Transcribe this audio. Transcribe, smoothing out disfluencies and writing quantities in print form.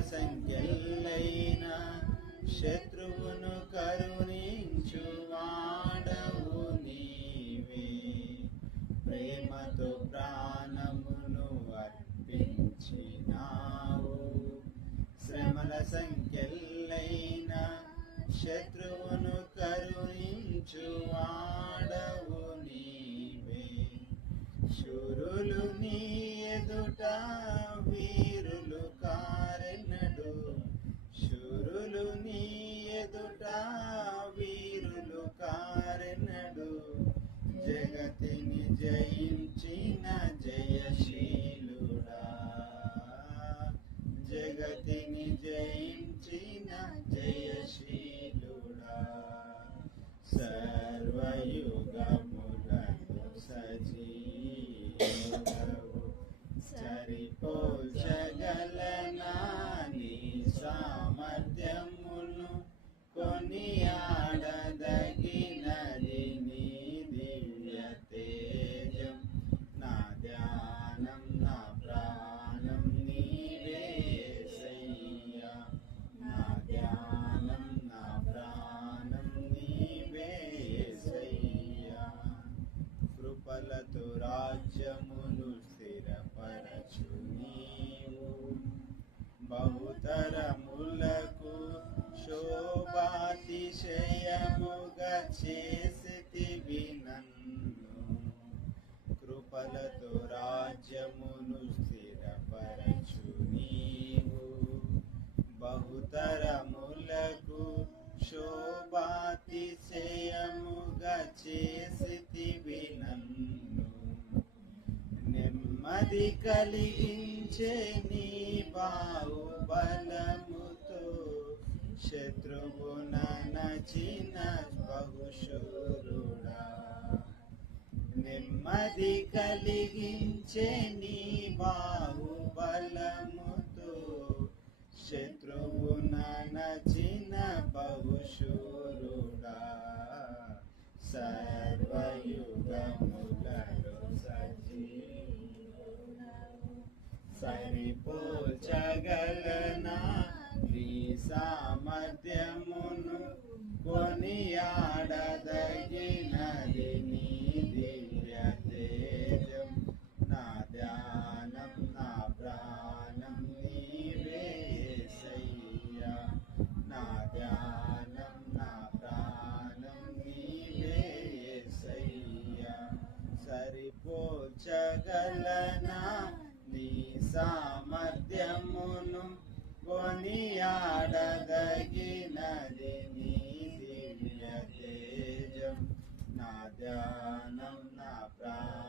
సంఖ్యలైన శత్రువును కరుణించు వాడవు నీవే. ప్రేమతో ప్రాణమును అర్పించినావు. శ్రమల సంఖ్యలైన శత్రువును కరుణించు వాడవు నీవే. శూరులు నీ ఎదుట వీరులు కారెన్నడు. శూరులు నీ ఎదుట వీరులు కారెన్నడు. జగతిని జయించిన జయశీలుడా. జగతిని జయించిన జయశీలుడా. సర్వయుగములను సజీవుడవు. సరిపోల్చగలనా నీ సామర్థ్యమును. కొనియాడదగినది నీ దివ్య తేజం. నా ధ్యానం నా ప్రాణం నీవే యేసయ్యా. నా ధ్యానం నా ప్రాణం నీవే యేసయ్యా. కృపలతో రాజ్యమును స్థిరపరచు నీవు. బహుతరములకు శోభాతిశయముగా చేసితివి నన్ను. కృపలతో రాజ్యమును స్థిరపరచు నీవు. బహుతరములకు శోభాతిశయముగా చేసితివి నన్ను. నెమ్మది కలిగించే నీ బాహుబలముతో శత్రువున నచిన బహుశూరుడా. నెమ్మది కలిగించే నీ బాహుబలముతో శత్రువున నచిన బహుశూరుడా. సర్వయుగములలో సజీవుడవు. సరిపోల్చగలనా నీ సామర్థ్యమును. కొనియాడదగినది నీ దివ్య తేజం. నా ధ్యానం నా ప్రాణం నీవే యేసయ్యా. నా ధ్యానం నా ప్రాణం నీవే యేసయ్యా. సరిపోల్చగలనా నీ సామర్థ్యమును. కొనియాడదగినది నీ దివ్య తేజం. నా ధ్యానం నా ప్రాణం